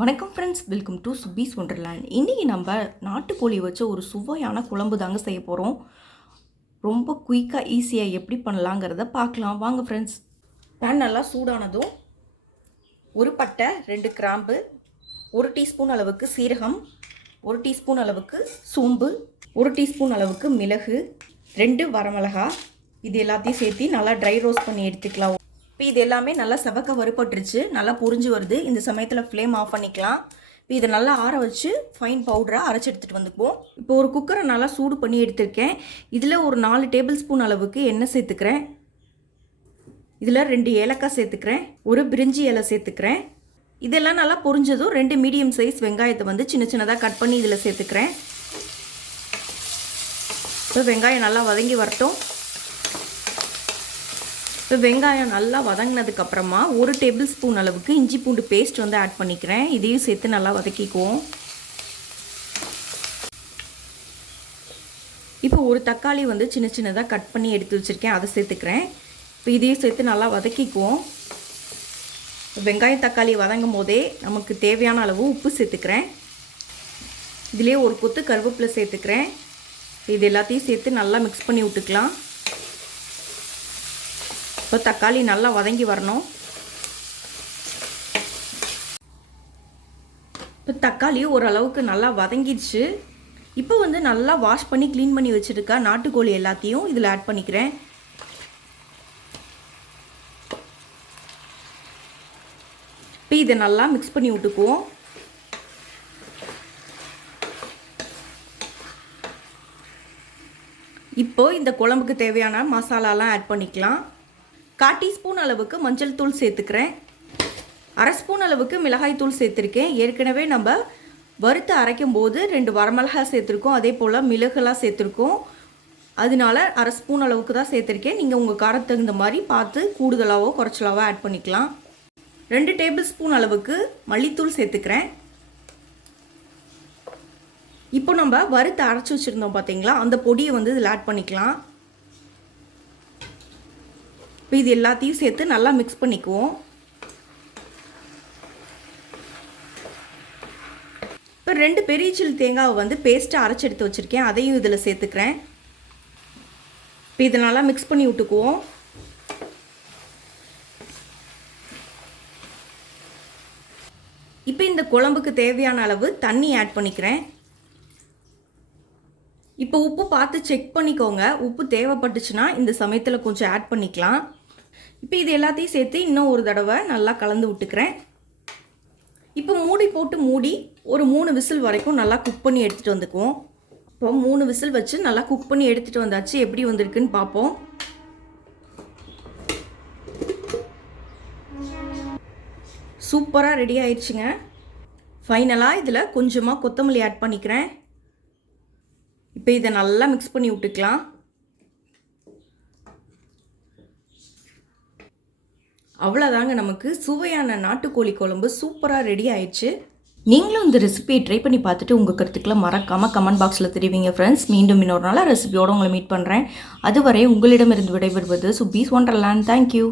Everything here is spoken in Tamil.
வணக்கம் friends welcome to Subi's wonderland இன்றைக்கி நம்ம நாட்டுக்கோழி வச்ச ஒரு சுவையான குழம்பு தாங்க செய்ய போகிறோம் ரொம்ப குயிக்காக ஈஸியாக எப்படி பண்ணலாங்கிறத பார்க்கலாம். வாங்க ஃப்ரெண்ட்ஸ் பேன் நல்லா சூடானதும் ஒரு பட்டை ரெண்டு கிராம்பு ஒரு டீஸ்பூன் அளவுக்கு சீரகம் ஒரு டீஸ்பூன் அளவுக்கு சோம்பு ஒரு டீஸ்பூன் அளவுக்கு மிளகு ரெண்டு வரமிளகா. இது எல்லாத்தையும் சேர்த்து நல்லா ட்ரை ரோஸ்ட் பண்ணி எடுத்துக்கலாம். இப்போ இது எல்லாமே நல்லா செவக்க வறுபட்டுருச்சு. நல்லா புரிஞ்சு வருது. இந்த சமயத்தில் ஃப்ளேம் ஆஃப் பண்ணிக்கலாம். இப்போ இதை நல்லா ஆற வச்சு ஃபைன் பவுடராக அரைச்சி எடுத்துகிட்டு வந்துக்குவோம். இப்போ ஒரு குக்கரை நல்லா சூடு பண்ணி எடுத்திருக்கேன். இதில் ஒரு நாலு டேபிள் ஸ்பூன் அளவுக்கு எண்ணெய் சேர்த்துக்கிறேன். இதில் ரெண்டு ஏலக்காய் சேர்த்துக்கிறேன். ஒரு பிரிஞ்சி இலை சேர்த்துக்கிறேன். இதெல்லாம் நல்லா பொரிஞ்சதும் ரெண்டு மீடியம் சைஸ் வெங்காயத்தை வந்து சின்ன சின்னதாக கட் பண்ணி இதில் சேர்த்துக்கிறேன். இப்போ வெங்காயம் நல்லா வதங்கி வரட்டும். வெங்காயம் நல்லா வதங்கினதுக்கு அப்புறமா ஒரு டேபிள் ஸ்பூன் அளவுக்கு இஞ்சி பூண்டு பேஸ்ட் வந்து ஆட் பண்ணிக்கிறேன். இதையும் சேர்த்து நல்லா வதக்கிக்குவோம். இப்போ ஒரு தக்காளி வந்து சின்ன சின்னதாக கட் பண்ணி எடுத்து வச்சுருக்கேன். அதை சேர்த்துக்கிறேன். இப்போ இதையும் சேர்த்து நல்லா வதக்கிக்குவோம். வெங்காயம் தக்காளி வதங்கும் போதே நமக்கு தேவையான அளவு உப்பு சேர்த்துக்கிறேன். இதிலே ஒரு கொத்து கருவேப்பிலை சேர்த்துக்கிறேன். இது எல்லாத்தையும் சேர்த்து நல்லா மிக்ஸ் பண்ணி விட்டுக்கலாம். இப்போ தக்காளி நல்லா வதங்கி வரணும். இப்போ தக்காளி ஓரளவுக்கு நல்லா வதங்கிடுச்சு. இப்போ வந்து நல்லா வாஷ் பண்ணி க்ளீன் பண்ணி வச்சுருக்க நாட்டுக்கோழி எல்லாத்தையும் இதில் ஆட் பண்ணிக்கிறேன். இப்போ இதை நல்லா மிக்ஸ் பண்ணி விட்டுக்குவோம். இப்போ இந்த குழம்புக்கு தேவையான மசாலாலாம் ஆட் பண்ணிக்கலாம். கால் டீஸ்பூன் அளவுக்கு மஞ்சள் தூள் சேர்த்துக்கிறேன். அரை ஸ்பூன் அளவுக்கு மிளகாய் தூள் சேர்த்துருக்கேன். ஏற்கனவே நம்ம வறுத்து அரைக்கும் போது ரெண்டு வரமிளகாய் சேர்த்துருக்கோம். அதே போல் மிளகுலாம் சேர்த்துருக்கோம். அதனால அரை ஸ்பூன் அளவுக்கு தான் சேர்த்துருக்கேன். நீங்கள் உங்கள் காரத்துக்கு தகுந்த மாதிரி பார்த்து கூடுதலாகவோ குறைச்சலாவோ ஆட் பண்ணிக்கலாம். ரெண்டு டேபிள் ஸ்பூன் அளவுக்கு மல்லித்தூள் சேர்த்துக்கிறேன். இப்போ நம்ம வறுத்து அரைச்சி வச்சுருந்தோம் பார்த்தீங்களா அந்த பொடியை வந்து இதில் ஆட் பண்ணிக்கலாம். இப்போ இது எல்லாத்தையும் சேர்த்து நல்லா மிக்ஸ் பண்ணிக்குவோம். இப்போ ரெண்டு பெரிய சில் தேங்காவை வந்து பேஸ்ட்டாக அரைச்சி எடுத்து வச்சுருக்கேன். அதையும் இதில் சேர்த்துக்கிறேன். இப்போ இதை நல்லா மிக்ஸ் பண்ணி விட்டுக்குவோம். இப்போ இந்த குழம்புக்கு தேவையான அளவு தண்ணி ஆட் பண்ணிக்கிறேன். இப்போ உப்பு பார்த்து செக் பண்ணிக்கோங்க. உப்பு தேவைப்பட்டுச்சுன்னா இந்த சமயத்தில் கொஞ்சம் ஆட் பண்ணிக்கலாம். இப்போ இது எல்லாத்தையும் சேர்த்து இன்னும் ஒரு தடவை நல்லா கலந்து விட்டுக்கிறேன். இப்போ மூடி போட்டு மூடி ஒரு மூணு விசில் வரைக்கும் நல்லா குக் பண்ணி எடுத்துகிட்டு வந்துக்குவோம். இப்போ மூணு விசில் வச்சு நல்லா குக் பண்ணி எடுத்துகிட்டு வந்தாச்சு. எப்படி வந்திருக்குன்னு பார்ப்போம் சூப்பராக ரெடி ஆயிடுச்சுங்க ஃபைனலாக இதில் கொஞ்சமாக கொத்தமல்லி ஆட் பண்ணிக்கிறேன். இப்போ இதை நல்லா மிக்ஸ் பண்ணி விட்டுக்கலாம். அவ்வளோதாங்க நமக்கு. சுவையான நாட்டுக்கோழி குழம்பு சூப்பராக ரெடி ஆயிடுச்சு. நீங்களும் இந்த ரெசிபியை ட்ரை பண்ணி பார்த்துட்டு உங்கள் கருத்துக்களை மறக்காமல் கமெண்ட் பாக்ஸில் தெரிவிங்க ஃப்ரெண்ட்ஸ் மீண்டும் இன்னொரு நாள் ரெசிபியோடு உங்களை மீட் பண்ணுறேன் அதுவரை உங்களிடமிருந்து விடைபெறுவது சுபீஸ் ஒன்றர்லான் தேங்க்யூ